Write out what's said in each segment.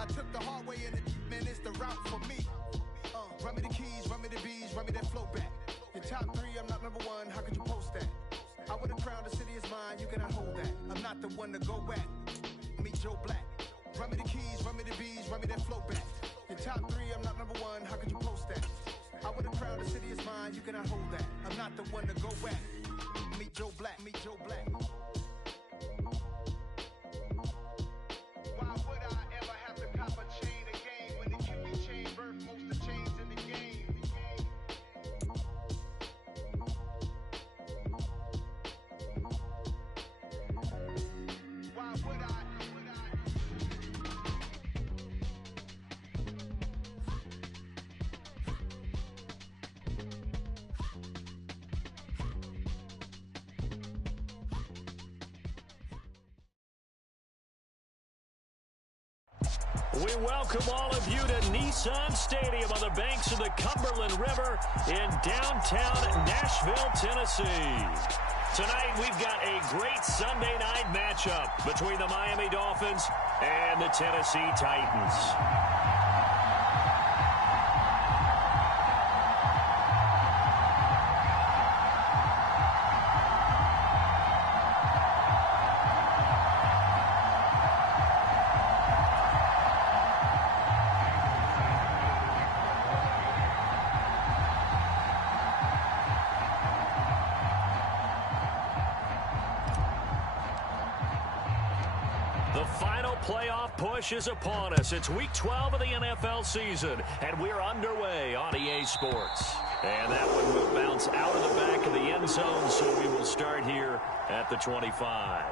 I took the hard way in it, man, it's the route for me. Run me the keys, run me the bees, run me that flow back. Your top 3, I'm not number 1, how could you post that? I would've crowned the city is mine, you cannot hold that. I'm not the one to go at. Meet Joe Black. Run me the keys, run me the bees, run me that flow back. Your top 3, I'm not number 1, how could you post that? I would've crowned the city is mine, you cannot hold that. I'm not the one to go at. Meet Joe Black, meet Joe Black. Why would I ever have to cop a chain again when it can be chain birth, most of chains in the game? Why would I? We welcome all of you to Nissan Stadium on the banks of the Cumberland River in downtown Nashville, Tennessee. Tonight, we've got a great Sunday night matchup between the Miami Dolphins and the Tennessee Titans. The final playoff push is upon us. It's week 12 of the NFL season, and we're underway on EA Sports. And that one will bounce out of the back of the end zone, so we will start here at the 25.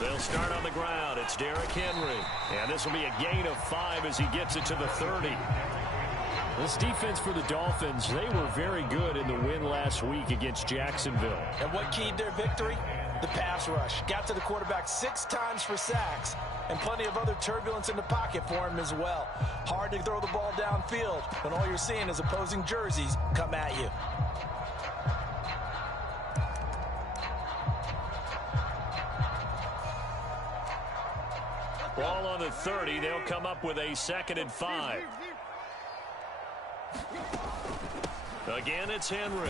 They'll start on the ground. It's Derrick Henry. And this will be a gain of 5 as he gets it to the 30. This defense for the Dolphins, they were very good in the win last week against Jacksonville. And what keyed their victory? The pass rush. Got to the quarterback 6 times for sacks, and plenty of other turbulence in the pocket for him as well. Hard to throw the ball downfield when all you're seeing is opposing jerseys come at you. Ball on the 30. They'll come up with a 2nd and 5. Again, it's Henry.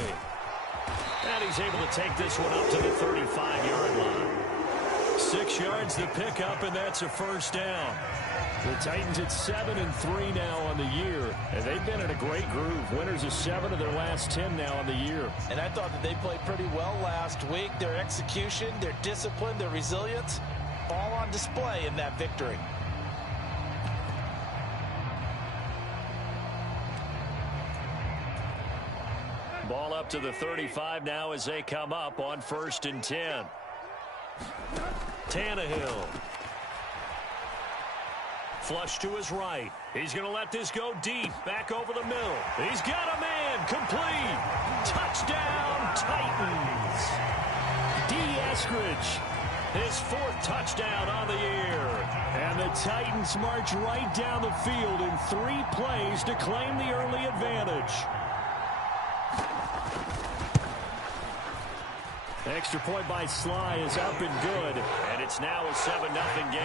And he's able to take this one up to the 35-yard line. 6 yards to pick up, and that's a first down. The Titans at 7-3 now on the year, and they've been in a great groove. Winners of 7 of their last 10 now on the year. And I thought that they played pretty well last week. Their execution, their discipline, their resilience, all on display in that victory. Ball up to the 35 now as they come up on 1st and 10. Tannehill. Flush to his right. He's going to let this go deep. Back over the middle. He's got a man. Complete. Touchdown, Titans. D. Eskridge. His 4th touchdown on the year. And the Titans march right down the field in 3 plays to claim the early advantage. Extra point by Sly is up and good. And it's now a 7-0 game.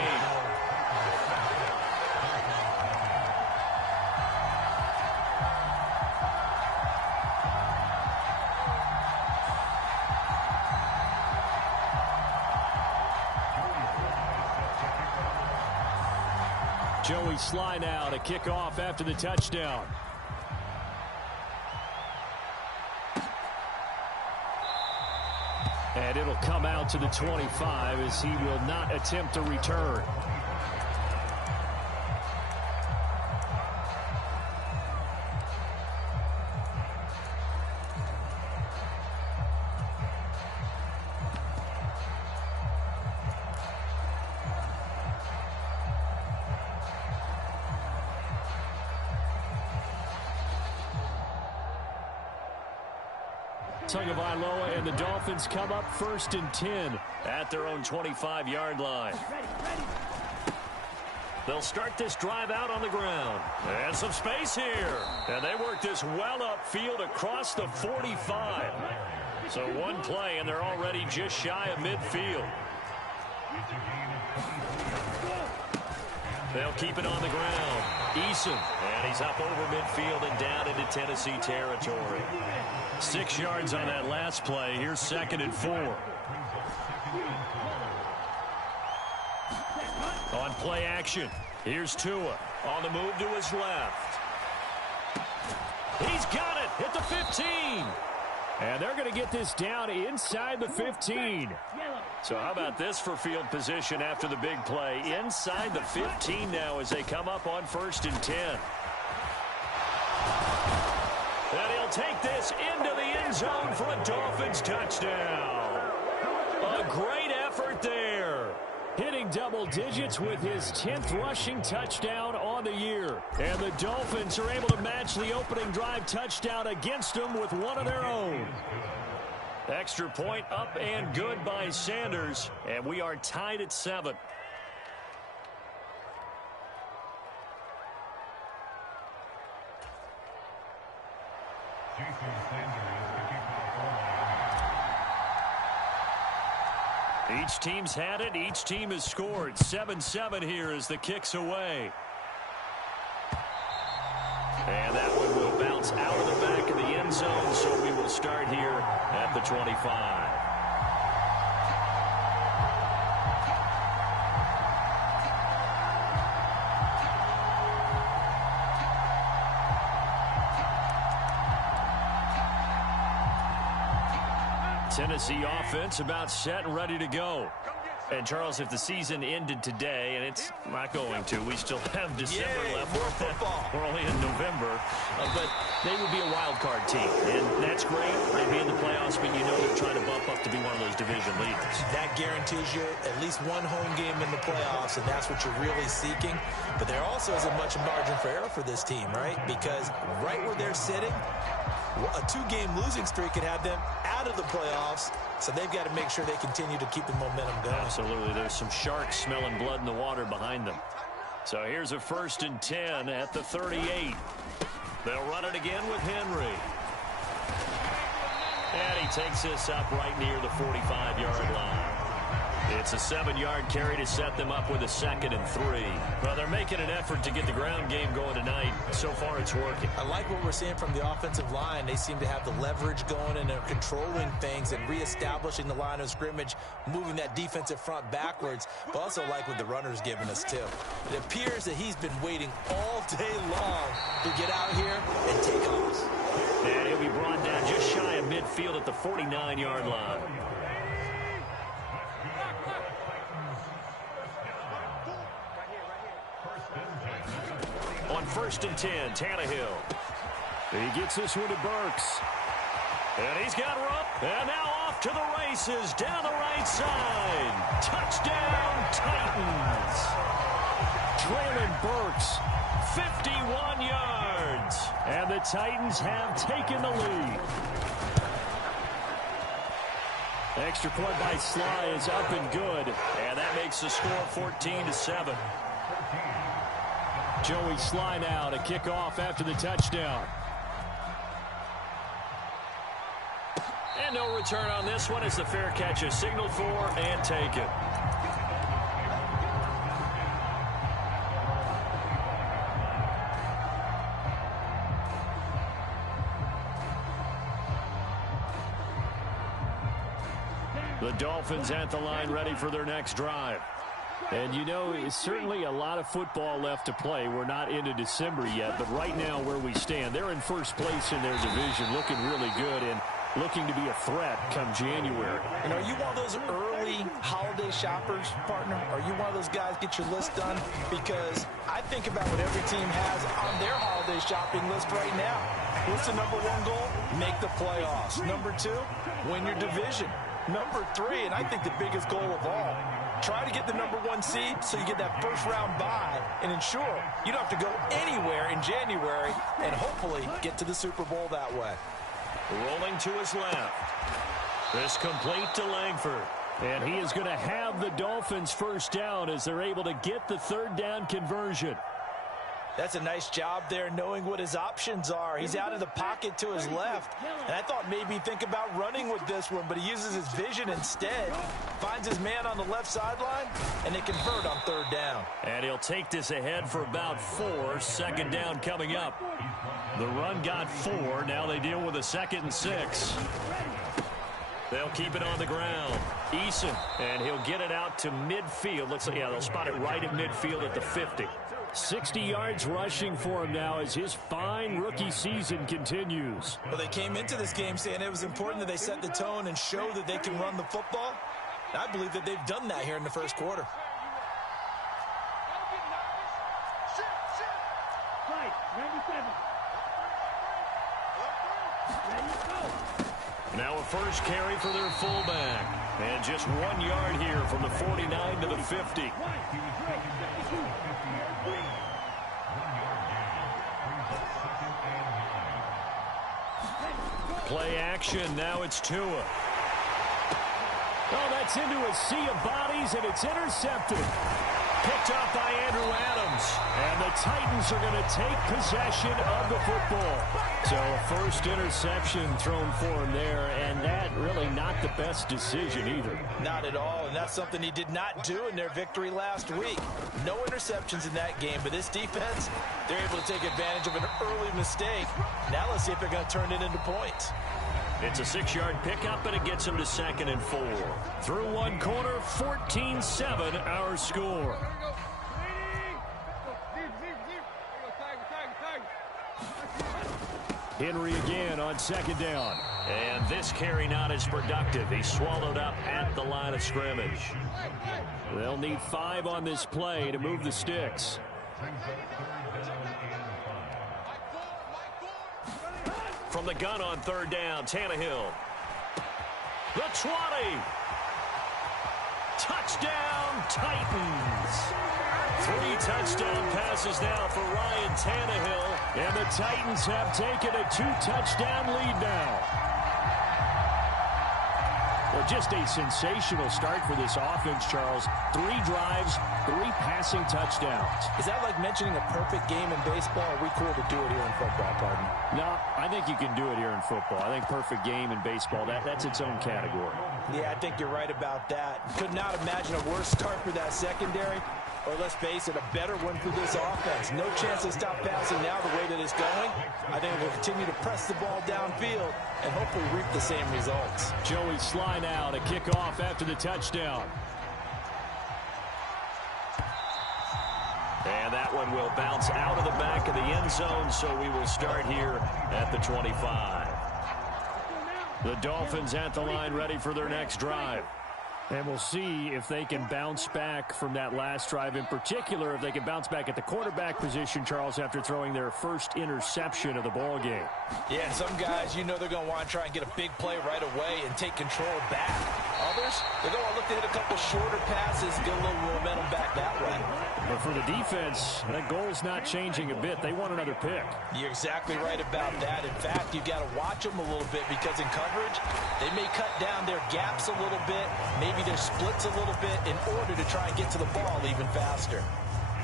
Joey Sly now to kick off after the touchdown. And it'll come out to the 25 as he will not attempt to return. Tagovailoa and the Dolphins come up 1st and 10 at their own 25-yard line. They'll start this drive out on the ground. And some space here. And they work this well upfield across the 45. So one play, and they're already just shy of midfield. They'll keep it on the ground. Eason, and he's up over midfield and down into Tennessee territory. 6 yards on that last play. Here's 2nd and 4. On play action, here's Tua. On the move to his left. He's got it at the 15. And they're going to get this down inside the 15. So how about this for field position after the big play? Inside the 15 now as they come up on 1st and 10. And he'll take this into the end zone for a Dolphins touchdown. A great effort there. Hitting double digits with his 10th rushing touchdown on the year. And the Dolphins are able to match the opening drive touchdown against them with one of their own. Extra point up and good by Sanders. And we are tied at 7. Each team's had it. Each team has scored. 7-7 here as the kick's away. And that one will bounce out of the back of the end zone, so we will start here at the 25. Tennessee offense about set and ready to go. And, Charles, if the season ended today, and it's not going to, we still have December left. More football. We're only in November. But they would be a wild card team. And that's great. They'd be in the playoffs, but you know they're trying to bump up to be one of those division leaders. That guarantees you at least one home game in the playoffs, and that's what you're really seeking. But there also isn't much margin for error for this team, right? Because right where they're sitting, a 2-game losing streak could have them out of the playoffs, so they've got to make sure they continue to keep the momentum going. Absolutely. There's some sharks smelling blood in the water behind them. So here's a 1st and 10 at the 38. They'll run it again with Henry. And he takes this up right near the 45-yard line. It's a 7-yard carry to set them up with a 2nd and 3. Well, they're making an effort to get the ground game going tonight. So far, it's working. I like what we're seeing from the offensive line. They seem to have the leverage going, and they're controlling things and reestablishing the line of scrimmage, moving that defensive front backwards, but also like what the runner's giving us, too. It appears that he's been waiting all day long to get out here and take off. And he'll be brought down just shy of midfield at the 49-yard line. On 1st and 10, Tannehill. He gets this one to Burks. And he's got Rupp. And now off to the races down the right side. Touchdown, Titans. Traylon Burks, 51 yards. And the Titans have taken the lead. Extra point by Sly is up and good. And that makes the score 14-7. Joey Sly now to kick off after the touchdown. And no return on this one as the fair catch is signaled for and taken. The Dolphins at the line ready for their next drive. And, you know, it's certainly a lot of football left to play. We're not into December yet, but right now where we stand, they're in first place in their division, looking really good and looking to be a threat come January. And are you one of those early holiday shoppers, partner? Are you one of those guys get your list done? Because I think about what every team has on their holiday shopping list right now. What's the number 1 goal? Make the playoffs. Number 2, win your division. Number 3, and I think the biggest goal of all, try to get the number 1 seed so you get that first round bye and ensure you don't have to go anywhere in January and hopefully get to the Super Bowl that way. Rolling to his left. This complete to Langford. And he is going to have the Dolphins first down as they're able to get the third down conversion. That's a nice job there knowing what his options are. He's out of the pocket to his left. And I thought maybe he'd think about running with this one, but he uses his vision instead. Finds his man on the left sideline, and they convert on third down. And he'll take this ahead for about 4. Second down coming up. The run got 4. Now they deal with a 2nd and 6. They'll keep it on the ground. Eason, and he'll get it out to midfield. Looks like, yeah, they'll spot it right at midfield at the 50. 60 yards rushing for him now as his fine rookie season continues. Well, they came into this game saying it was important that they set the tone and show that they can run the football. And I believe that they've done that here in the first quarter. Now a first carry for their fullback. And just 1 yard here from the 49 to the 50. Play action. Now it's Tua. Oh, that's into a sea of bodies, and it's intercepted. Picked up by Andrew Adams. And the Titans are going to take possession of the football. So a first interception thrown for him there, and that really not the best decision either. Not at all, and that's something he did not do in their victory last week. No interceptions in that game, but this defense, they're able to take advantage of an early mistake. Now let's see if they're going to turn it into points. It's a 6-yard pickup, and it gets him to 2nd and 4. Through one quarter, 14-7 our score. Henry again on 2nd down. And this carry not as productive. He's swallowed up at the line of scrimmage. They'll need 5 on this play to move the sticks. From the gun on 3rd down, Tannehill. The 20. Touchdown, Titans. 3 touchdown passes now for Ryan Tannehill. And the Titans have taken a 2-touchdown lead now. Well, just a sensational start for this offense, Charles. 3 drives, 3 passing touchdowns. Is that like mentioning a perfect game in baseball? Or are we cool to do it here in football, pardon? No, I think you can do it here in football. I think perfect game in baseball, that's its own category. Yeah, I think you're right about that. Could not imagine a worse start for that secondary. Or let's face it, a better one for this offense. No chance to stop passing now the way that it's going. I think we'll continue to press the ball downfield and hopefully reap the same results. Joey Sly now to kick off after the touchdown. And that one will bounce out of the back of the end zone, so we will start here at the 25. The Dolphins at the line ready for their next drive. And we'll see if they can bounce back from that last drive. In particular, if they can bounce back at the quarterback position, Charles, after throwing their first interception of the ball game. Yeah, and some guys, you know they're going to want to try and get a big play right away and take control back. Others, they're going to look to hit a couple shorter passes, get a little momentum back that way. But for the defense, that goal's not changing a bit. They want another pick. You're exactly right about that. In fact, you've got to watch them a little bit because in coverage, they may cut down their gaps a little bit, maybe their splits a little bit in order to try and get to the ball even faster.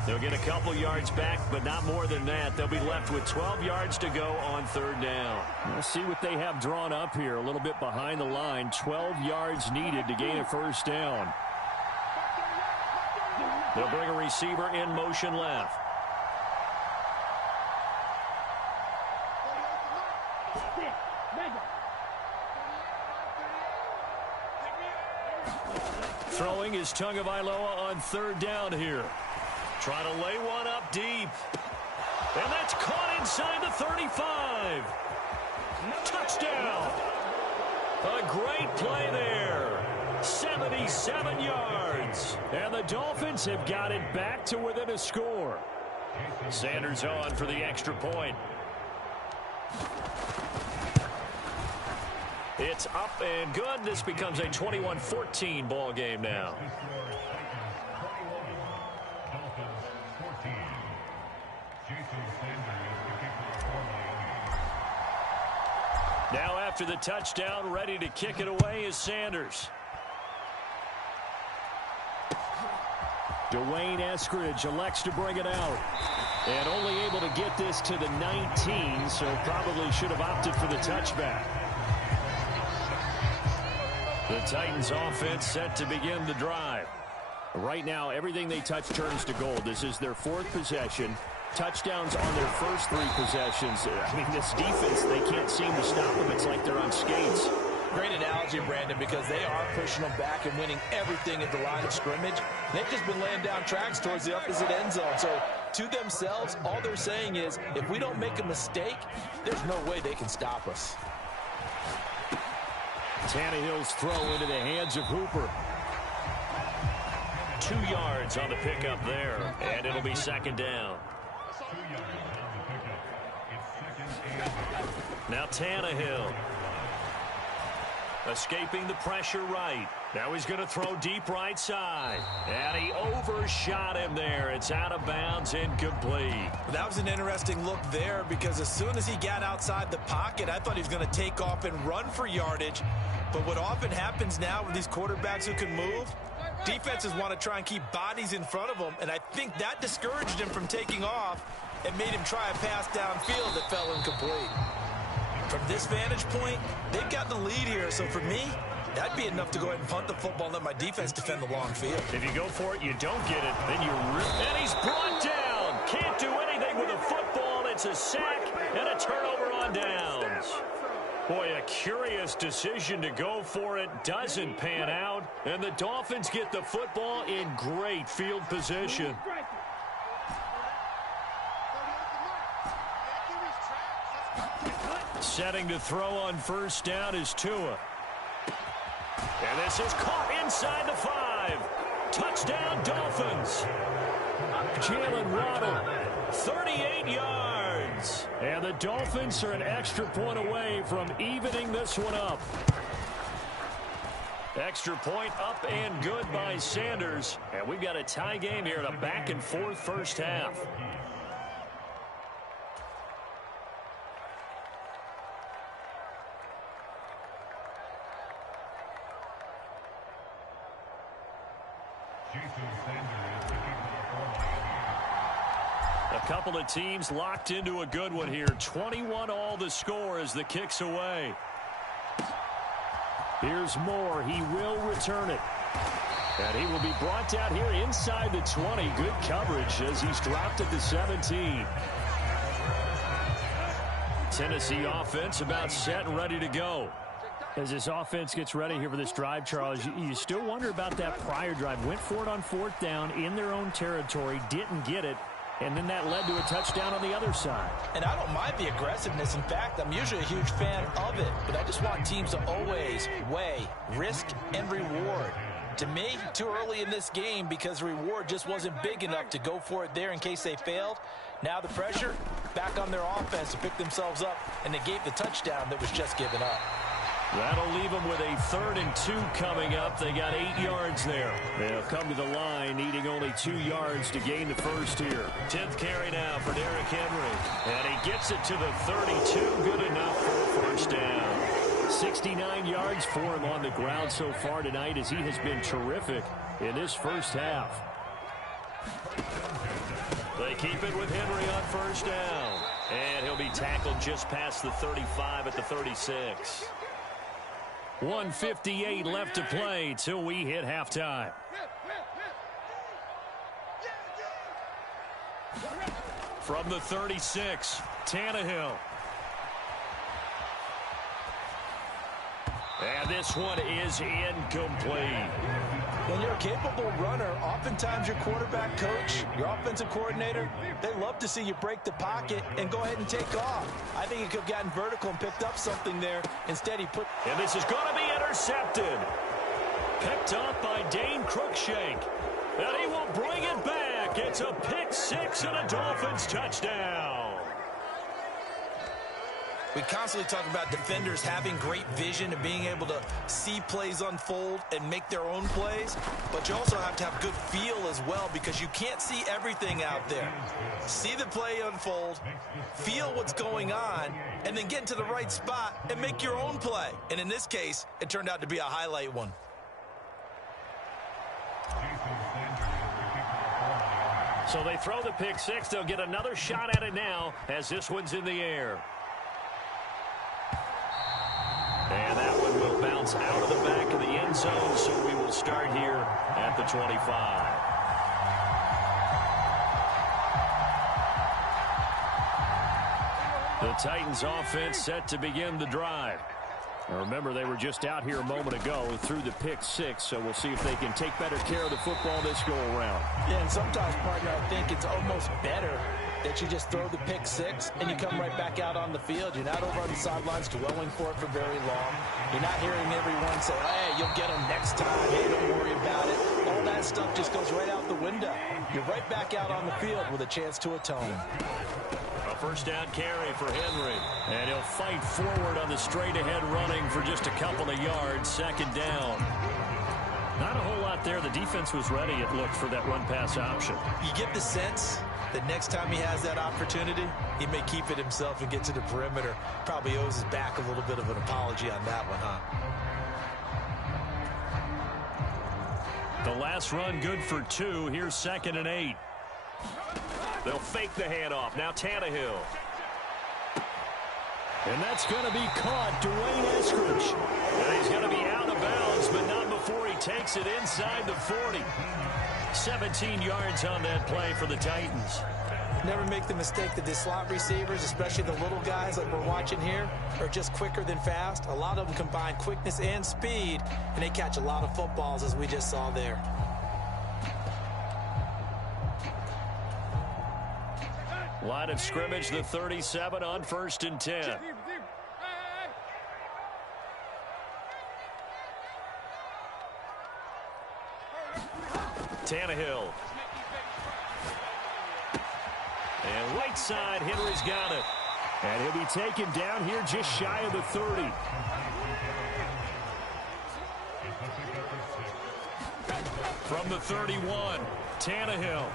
They'll get a couple yards back, but not more than that. They'll be left with 12 yards to go on 3rd down. We'll see what they have drawn up here. A little bit behind the line. 12 yards needed to gain a first down. They'll bring a receiver in motion left. Throwing is Tagovailoa on 3rd down here. Trying to lay one up deep. And that's caught inside the 35. Touchdown. A great play there. 77 yards. And the Dolphins have got it back to within a score. Sanders on for the extra point. It's up and good. This becomes a 21-14 ball game now. Now after the touchdown, ready to kick it away is Sanders. Dwayne Eskridge elects to bring it out. And only able to get this to the 19, so probably should have opted for the touchback. The Titans offense set to begin the drive. Right now, everything they touch turns to gold. This is their 4th possession. Touchdowns on their first 3 possessions. I mean, this defense, they can't seem to stop them. It's like they're on skates. Great analogy, Brandon, because they are pushing them back and winning everything at the line of scrimmage. They've just been laying down tracks towards the opposite end zone. So to themselves, all they're saying is, if we don't make a mistake, there's no way they can stop us. Tannehill's throw into the hands of Hooper. 2 yards on the pickup there, and it'll be 2nd down. Now Tannehill. Escaping the pressure right. Now he's going to throw deep right side. And he overshot him there. It's out of bounds, incomplete. That was an interesting look there because as soon as he got outside the pocket, I thought he was going to take off and run for yardage. But what often happens now with these quarterbacks who can move, defenses want to try and keep bodies in front of them, and I think that discouraged him from taking off and made him try a pass downfield that fell incomplete. From this vantage point, they've got the lead here, so for me, that'd be enough to go ahead and punt the football and let my defense defend the long field. If you go for it, you don't get it, then you rip. And he's brought down. Can't do anything with a football. It's a sack and a turnover on downs. Boy, a curious decision to go for it. Doesn't pan out. And the Dolphins get the football in great field position. Setting to throw on first down is Tua. And this is caught inside the 5. Touchdown, Dolphins. Jalen Waddle. 38 yards. And the Dolphins are an extra point away from evening this one up. Extra point up and good by Sanders. And we've got a tie game here in a back-and-forth first half. A couple of teams locked into a good one here. 21 all the score as the kick's away. Here's Moore. He will return it. And he will be brought down here inside the 20. Good coverage as he's dropped at the 17. Tennessee offense about set and ready to go. As this offense gets ready here for this drive, Charles, you still wonder about that prior drive. Went for it on 4th down in their own territory, didn't get it, and then that led to a touchdown on the other side. And I don't mind the aggressiveness. In fact, I'm usually a huge fan of it, but I just want teams to always weigh risk and reward. To me, too early in this game because the reward just wasn't big enough to go for it there in case they failed. Now the pressure back on their offense to pick themselves up, and they gave the touchdown that was just given up. That'll leave them with a 3rd and 2 coming up. They got 8 yards there. They'll come to the line, needing only 2 yards to gain the first here. 10th carry now for Derrick Henry. And he gets it to the 32. Good enough for a first down. 69 yards for him on the ground so far tonight as he has been terrific in this first half. They keep it with Henry on first down. And he'll be tackled just past the 35 at the 36. 1:58 left to play till we hit halftime. From the 36, Tannehill. And this one is incomplete. When you're a capable runner, oftentimes your quarterback coach, your offensive coordinator, they love to see you break the pocket and go ahead and take off. I think he could have gotten vertical and picked up something there. Instead, he put... And this is going to be intercepted. Picked up by Dane Cruikshank. And he will bring it back. It's a pick 6 and a Dolphins touchdown. We constantly talk about defenders having great vision and being able to see plays unfold and make their own plays, but you also have to have good feel as well because you can't see everything out there. See the play unfold, feel what's going on, and then get into the right spot and make your own play. And in this case, it turned out to be a highlight one. So they throw the pick six. They'll get another shot at it now as this one's in the air. And that one will bounce out of the back of the end zone, so we will start here at the 25. The Titans offense set to begin the drive. Now remember, they were just out here a moment ago through the pick six, so we'll see if they can take better care of the football this go-around. Yeah, and sometimes, partner, I think it's almost better that you just throw the pick six and you come right back out on the field. You're not over on the sidelines dwelling for it for very long. You're not hearing everyone say, hey, you'll get them next time. Hey, don't worry about it. All that stuff just goes right out the window. You're right back out on the field with a chance to atone. A first down carry for Henry. And he'll fight forward on the straight-ahead running for just a couple of yards. Second down. Not a whole lot there. The defense was ready, it looked, for that run-pass option. You get the sense that next time he has that opportunity, he may keep it himself and get to the perimeter. Probably owes his back a little bit of an apology on that one, huh? The last run good for 2. Here's 2nd and 8. They'll fake the handoff. Now Tannehill. And that's going to be caught. Dwayne Eskridge. And he's going to be out of bounds, but not before he takes it inside the 40. 17 yards on that play for the Titans. Never make the mistake that the slot receivers, especially the little guys like we're watching here, are just quicker than fast. A lot of them combine quickness and speed, and they catch a lot of footballs, as we just saw there. Line of scrimmage, the 37 on 1st and 10. Tannehill. And right side, Henry's got it. And he'll be taken down here just shy of the 30. From the 31, Tannehill.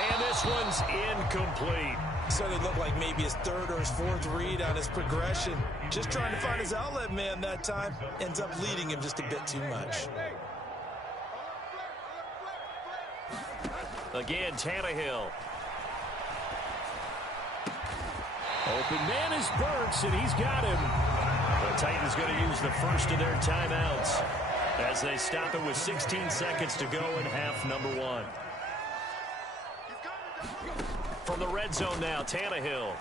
And this one's incomplete. Certainly looked like maybe his 3rd or his 4th read on his progression. Just trying to find his outlet man that time. Ends up leading him just a bit too much. Again, Tannehill. Open man is Burks, and he's got him. The Titans going to use the first of their timeouts as they stop it with 16 seconds to go in half number 1. From the red zone now, Tannehill.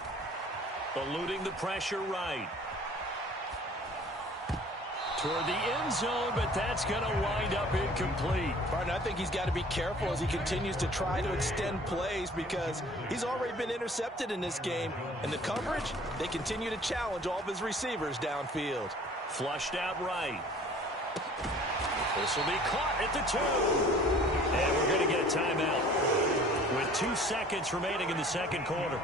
Eluding the pressure right. Toward the end zone, but that's going to wind up incomplete. Martin, I think he's got to be careful as he continues to try to extend plays because he's already been intercepted in this game. And the coverage, they continue to challenge all of his receivers downfield. Flushed out right. This will be caught at the 2. And we're going to get a timeout with 2 seconds remaining in the second quarter.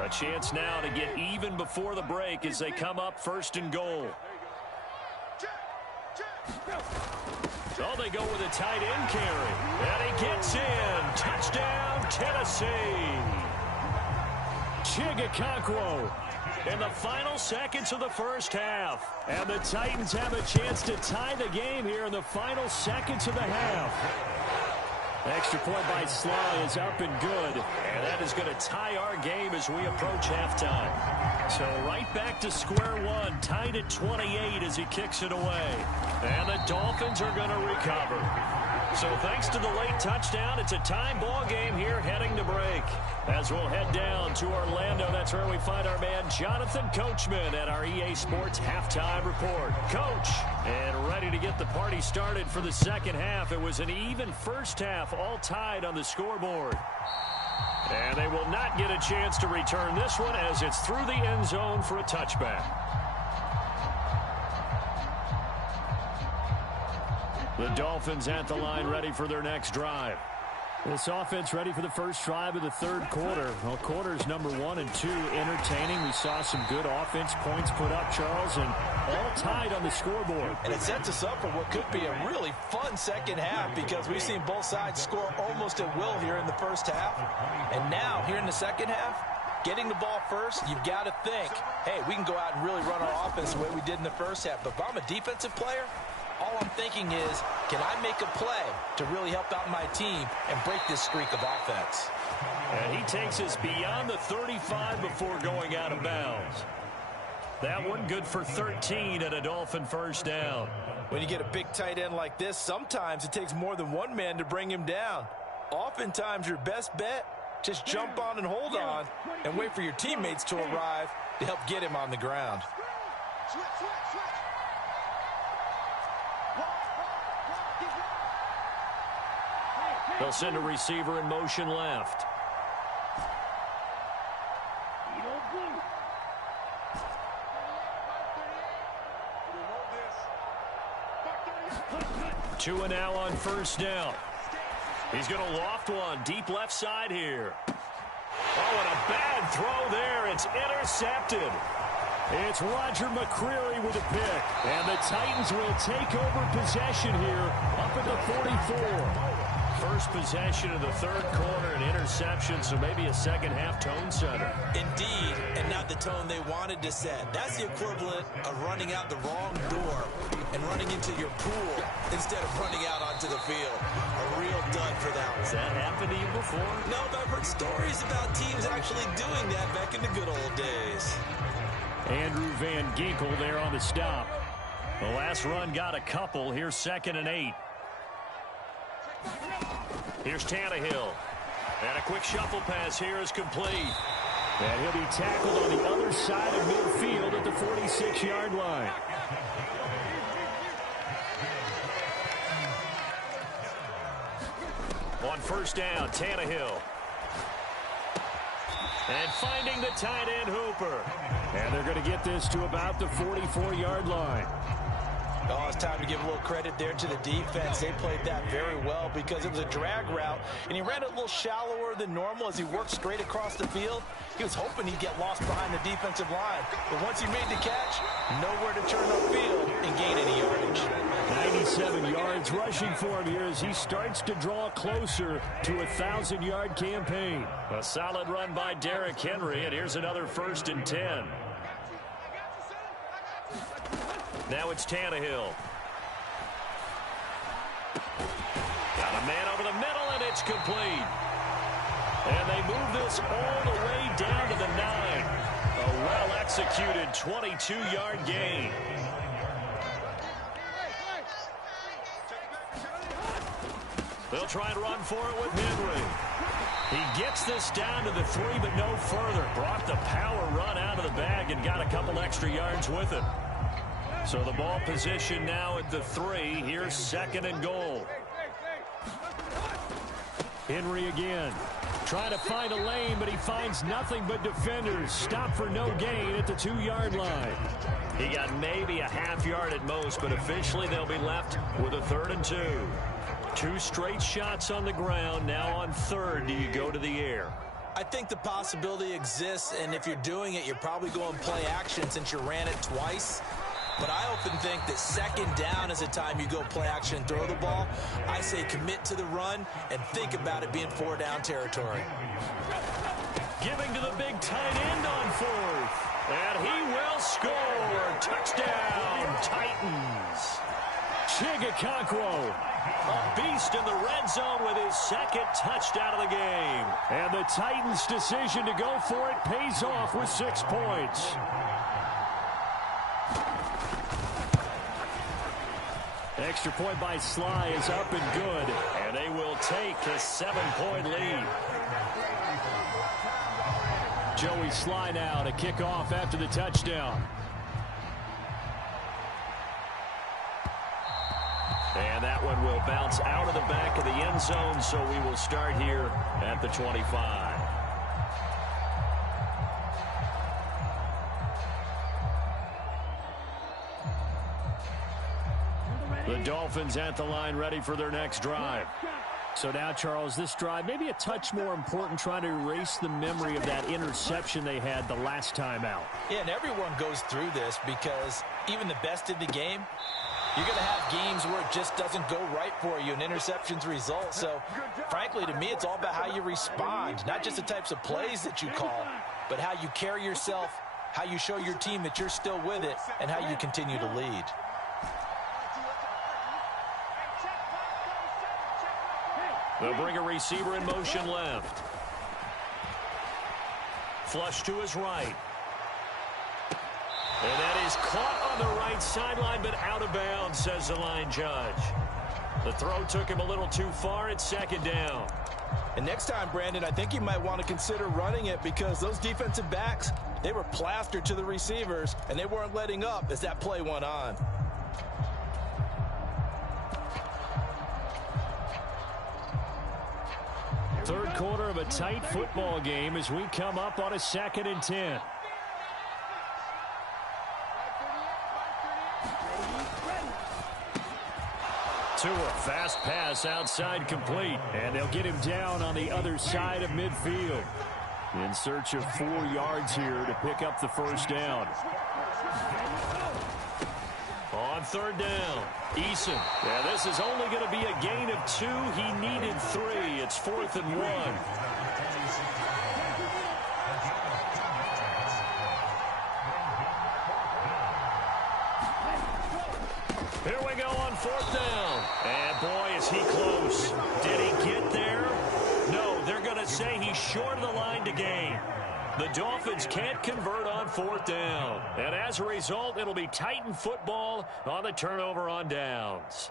A chance now to get even before the break as they come up 1st and goal. Oh, they go with a tight end carry. And he gets in. Touchdown, Tennessee. Chigakonkwo in the final seconds of the first half. And the Titans have a chance to tie the game here in the final seconds of the half. Extra point by Sly is up and good. And that is going to tie our game as we approach halftime. So right back to square one, tied at 28 as he kicks it away. And the Dolphins are going to recover. So thanks to the late touchdown, it's a time ball game here heading to break. As we'll head down to Orlando, that's where we find our man Jonathan Coachman at our EA Sports Halftime Report. Coach, and ready to get the party started for the second half. It was an even first half, all tied on the scoreboard. And they will not get a chance to return this one as it's through the end zone for a touchback. The Dolphins at the line ready for their next drive. This offense ready for the first drive of the third quarter. Well, quarters number 1 and 2 entertaining. We saw some good offense points put up, Charles, and all tied on the scoreboard. And it sets us up for what could be a really fun second half because we've seen both sides score almost at will here in the first half. And now, here in the second half, getting the ball first, you've got to think, hey, we can go out and really run our offense the way we did in the first half. But if I'm a defensive player, all I'm thinking is, can I make a play to really help out my team and break this streak of offense? And he takes us beyond the 35 before going out of bounds. That one good for 13 and a Dolphin first down. When you get a big tight end like this, sometimes it takes more than one man to bring him down. Oftentimes, your best bet, just jump on and hold on and wait for your teammates to arrive to help get him on the ground. They'll send a receiver in motion left. Two and now on first down. He's going to loft one deep left side here. Oh, and a bad throw there. It's intercepted. It's Roger McCreary with a pick. And the Titans will take over possession here up at the 44. First possession of the third quarter, an interception, so maybe a second-half tone setter. Indeed, and not the tone they wanted to set. That's the equivalent of running out the wrong door and running into your pool instead of running out onto the field. A real dud for that one. Has that happened to you before? No, but I've heard stories about teams actually doing that back in the good old days. Andrew Van Ginkel there on the stop. The last run got a couple. Here's 2nd and 8. Here's Tannehill. And a quick shuffle pass here is complete. And he'll be tackled on the other side of midfield at the 46-yard line. On first down, Tannehill. And finding the tight end Hooper. And they're going to get this to about the 44-yard line. Oh, it's time to give a little credit there to the defense. They played that very well because it was a drag route, and he ran it a little shallower than normal as he worked straight across the field. He was hoping he'd get lost behind the defensive line. But once he made the catch, nowhere to turn upfield and gain any yardage. 97 yards rushing for him here as he starts to draw closer to a 1,000-yard campaign. A solid run by Derrick Henry, and here's another 1st and 10. Now it's Tannehill. Got a man over the middle, and it's complete. And they move this all the way down to the 9. A well-executed 22-yard gain. They'll try and run for it with Henry. He gets this down to the 3, but no further. Brought the power run out of the bag and got a couple extra yards with it. So the ball position now at the 3. Here's 2nd and goal. Henry again. Trying to find a lane, but he finds nothing but defenders. Stop for no gain at the 2-yard line. He got maybe a half yard at most, but officially they'll be left with a 3rd and 2. 2 straight shots on the ground. Now on 3rd, do you go to the air? I think the possibility exists, and if you're doing it, you're probably going play action since you ran it twice. But I often think that 2nd down is the time you go play action and throw the ball. I say commit to the run and think about it being 4-down territory. Giving to the big tight end on 4th. And he will score. Touchdown, Titans. Chigakonkwo. A beast in the red zone with his 2nd touchdown of the game. And the Titans' decision to go for it pays off with 6 points. Extra point by Sly is up and good. And they will take a 7-point lead. Joey Sly now to kick off after the touchdown. And that one will bounce out of the back of the end zone, so we will start here at the 25. The Dolphins at the line ready for their next drive. So now, Charles, this drive maybe a touch more important, trying to erase the memory of that interception they had the last time out. Yeah, and everyone goes through this because even the best in the game, you're going to have games where it just doesn't go right for you, and interceptions result. So, frankly, to me, it's all about how you respond, not just the types of plays that you call, but how you carry yourself, how you show your team that you're still with it, and how you continue to lead. They'll bring a receiver in motion left. Flush to his right. And that is caught on the right sideline, but out of bounds, says the line judge. The throw took him a little too far. It's second down. And next time, Brandon, I think you might want to consider running it because those defensive backs, they were plastered to the receivers, and they weren't letting up as that play went on. Third quarter of a tight football game as we come up on a 2nd and 10. To a fast pass outside complete, and they'll get him down on the other side of midfield. In search of 4 yards here to pick up the first down. On third down, Eason. Yeah, this is only going to be a gain of 2. He needed 3. It's 4th and 1. Here we go on 4th down. And boy, is he close. Did he get there? No, they're going to say he's short of the line to gain. The Dolphins can't convert on 4th down. And as a result, it'll be Titan football on the turnover on downs.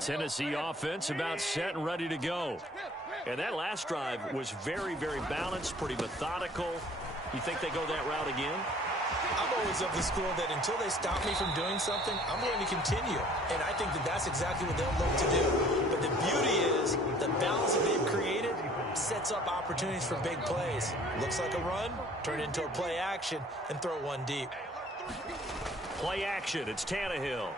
Tennessee offense about set and ready to go. And that last drive was very, very balanced, pretty methodical. You think they go that route again? I'm always of the school that until they stop me from doing something, I'm going to continue. And I think that that's exactly what they'll look to do. But the beauty is the balance that they've created sets up opportunities for big plays. Looks like a run, turn it into a play action, and throw one deep. Play action. It's Tannehill.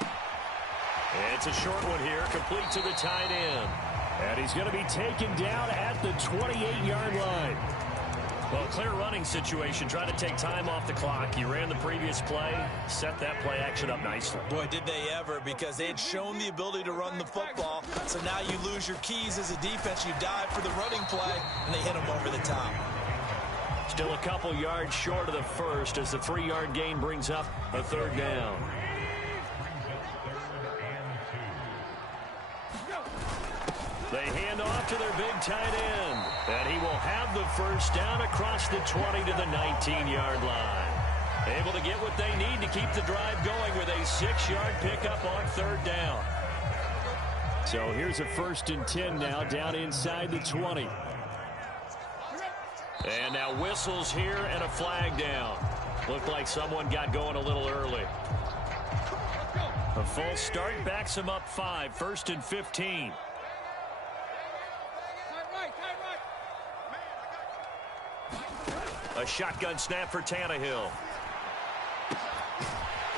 And it's a short one here, complete to the tight end. And he's going to be taken down at the 28-yard line. Well, clear running situation, trying to take time off the clock. He ran the previous play, set that play action up nicely. Boy, did they ever, because they had shown the ability to run the football. So now you lose your keys as a defense. You dive for the running play, and they hit them over the top. Still a couple yards short of the first as the 3-yard gain brings up a third down. They hand off to their big tight end. And he will have the first down across the 20 to the 19-yard line. Able to get what they need to keep the drive going with a 6-yard pickup on third down. So here's a 1st and 10 now down inside the 20. And now whistles here and a flag down. Looked like someone got going a little early. A false start backs him up 5, 1st and 15. A shotgun snap for Tannehill.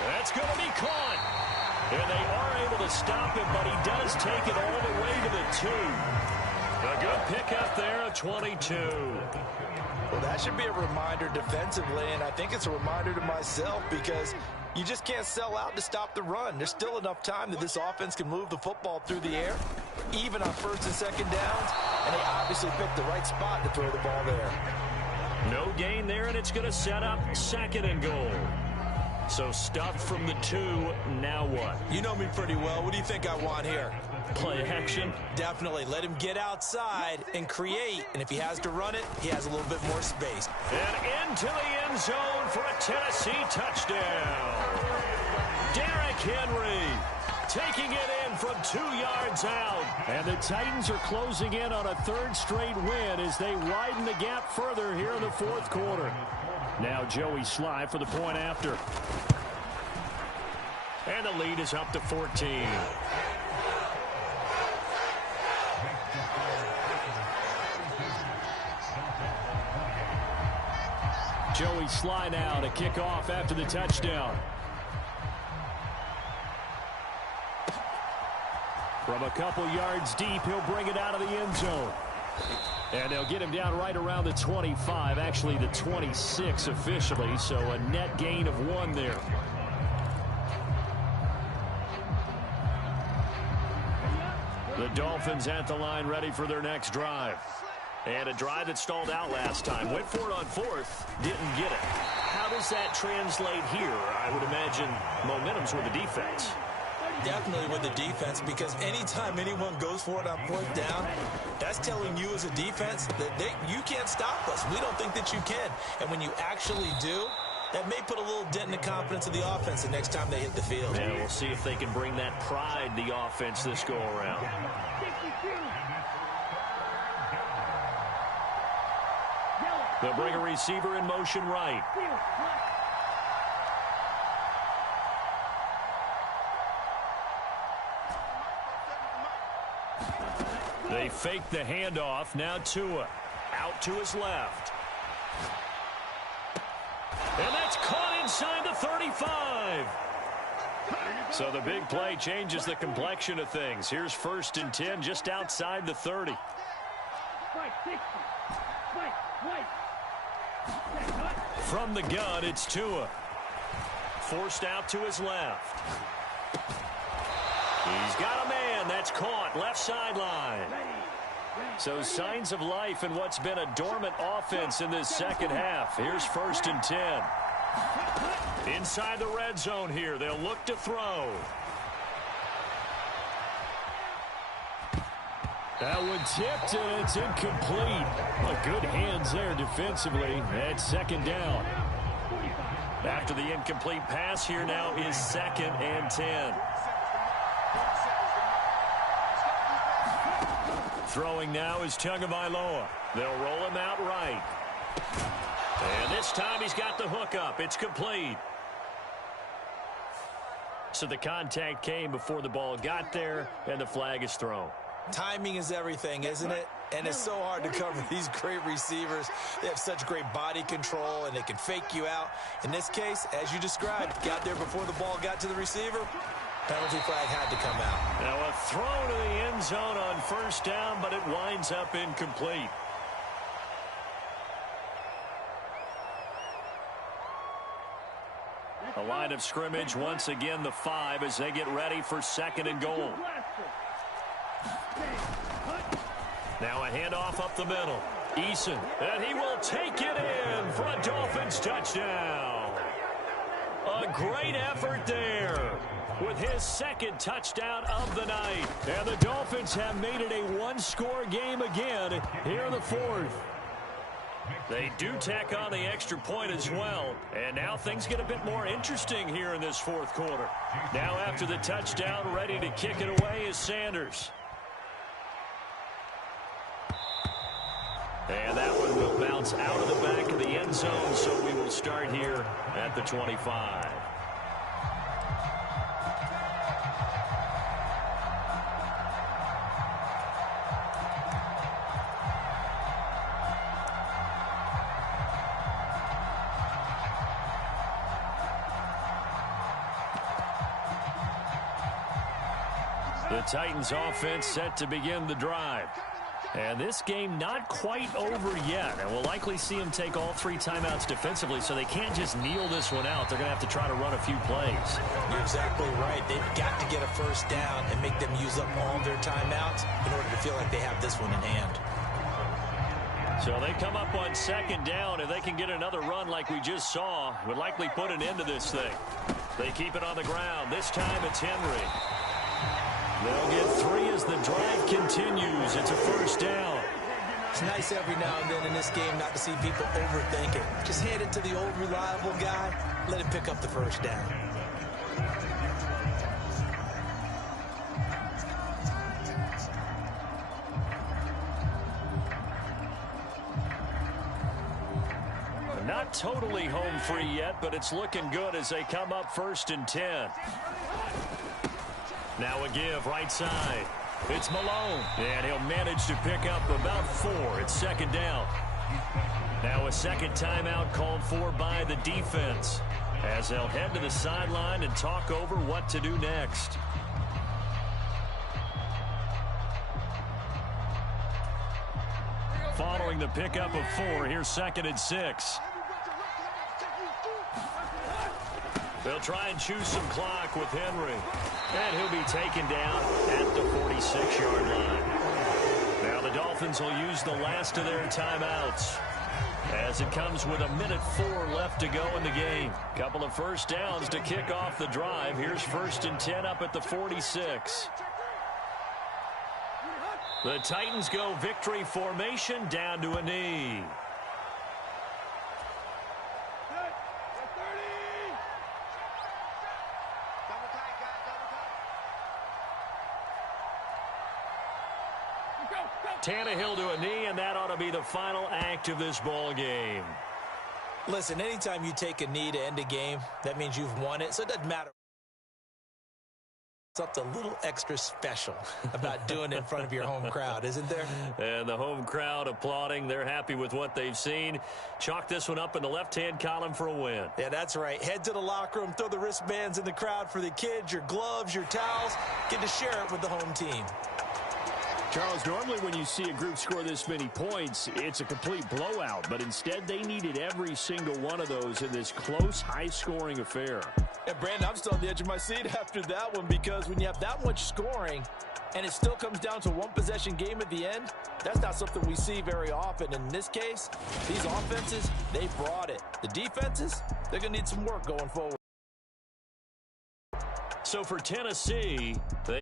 That's going to be caught. And they are able to stop him, but he does take it all the way to the 2. A good pickup there of 22. Well, that should be a reminder defensively, and I think it's a reminder to myself because you just can't sell out to stop the run. There's still enough time that this offense can move the football through the air, even on 1st and 2nd downs, and they obviously picked the right spot to throw the ball there. No gain there, and it's going to set up 2nd and goal. So stuffed from the 2, now what? You know me pretty well. What do you think I want here? Play action? Definitely. Let him get outside and create, and if he has to run it, he has a little bit more space. And into the end zone for a Tennessee touchdown. Derrick Henry taking it in from 2 yards out. And the Titans are closing in on a 3rd straight win as they widen the gap further here in the 4th quarter. Now Joey Sly for the point after. And the lead is up to 14. Joey Sly now to kick off after the touchdown. From a couple yards deep, he'll bring it out of the end zone. And they'll get him down right around the 25, actually the 26 officially, so a net gain of 1 there. The Dolphins at the line ready for their next drive. And a drive that stalled out last time. Went for it on 4th, didn't get it. How does that translate here? I would imagine momentum's with the defense. Definitely with the defense, because anytime anyone goes for it on 4th down, that's telling you as a defense that you can't stop us. We don't think that you can. And when you actually do, that may put a little dent in the confidence of the offense the next time they hit the field. And we'll see if they can bring that pride, the offense, this go-around. They'll bring a receiver in motion right. They fake the handoff. Now Tua out to his left. And that's caught inside the 35. So the big play changes the complexion of things. Here's 1st and 10 just outside the 30. From the gun, it's Tua. Forced out to his left. He's got a man. That's caught. Left sideline. So signs of life in what's been a dormant offense in this second half. Here's 1st and 10. Inside the red zone here. They'll look to throw. That one tipped, and it's incomplete. Well, good hands there defensively. That's 2nd down. After the incomplete pass, here now is 2nd and 10. Throwing now is Tagovailoa. They'll roll him out right. And this time he's got the hook up. It's complete. So the contact came before the ball got there, and the flag is thrown. Timing is everything, isn't it? And it's so hard to cover these great receivers. They have such great body control, and they can fake you out. In this case, as you described, got there before the ball got to the receiver. Penalty flag had to come out. Now a throw to the end zone on 1st down, but it winds up incomplete. A line of scrimmage, once again the 5 as they get ready for 2nd and goal. Now a handoff up the middle. Eason, and he will take it in for a Dolphins touchdown. A great effort there with his 2nd touchdown of the night. And the Dolphins have made it a 1-score game again here in the 4th. They do tack on the extra point as well. And now things get a bit more interesting here in this 4th quarter. Now after the touchdown, ready to kick it away is Sanders. And that one will bounce out of the back of the end zone, so we will start here at the 25. The Titans offense set to begin the drive. And this game not quite over yet. And we'll likely see them take all 3 timeouts defensively, so they can't just kneel this one out. They're going to have to try to run a few plays. You're exactly right. They've got to get a 1st down and make them use up all their timeouts in order to feel like they have this one in hand. So they come up on 2nd down. If they can get another run like we just saw, would likely put an end to this thing. They keep it on the ground. This time it's Henry. They'll get 3 as the drive continues. It's a 1st down. It's nice every now and then in this game not to see people overthink it. Just hand it to the old reliable guy. Let him pick up the 1st down. Not totally home free yet, but it's looking good as they come up 1st and 10. Now a give right side. It's Malone, and he'll manage to pick up about 4. It's 2nd down. Now a second timeout called for by the defense, as they'll head to the sideline and talk over what to do next. Following the pickup of 4, here's 2nd and 6. They'll try and choose some clock with Henry. And he'll be taken down at the 46-yard line. Now the Dolphins will use the last of their timeouts, as it comes with 1:04 left to go in the game. Couple of first downs to kick off the drive. Here's 1st and 10 up at the 46. The Titans go victory formation down to a knee. Tannehill to a knee, and that ought to be the final act of this ball game. Listen, anytime you take a knee to end a game, that means you've won it, so it doesn't matter. Something a little extra special about doing it in front of your home crowd, isn't there? And the home crowd applauding. They're happy with what they've seen. Chalk this one up in the left-hand column for a win. Yeah, that's right. Head to the locker room, throw the wristbands in the crowd for the kids, your gloves, your towels. Get to share it with the home team. Charles, normally when you see a group score this many points, it's a complete blowout. But instead, they needed every single one of those in this close, high-scoring affair. And, Brandon, I'm still on the edge of my seat after that one, because when you have that much scoring and it still comes down to a one-possession game at the end, that's not something we see very often. In this case, these offenses, they brought it. The defenses, they're going to need some work going forward. So for Tennessee, they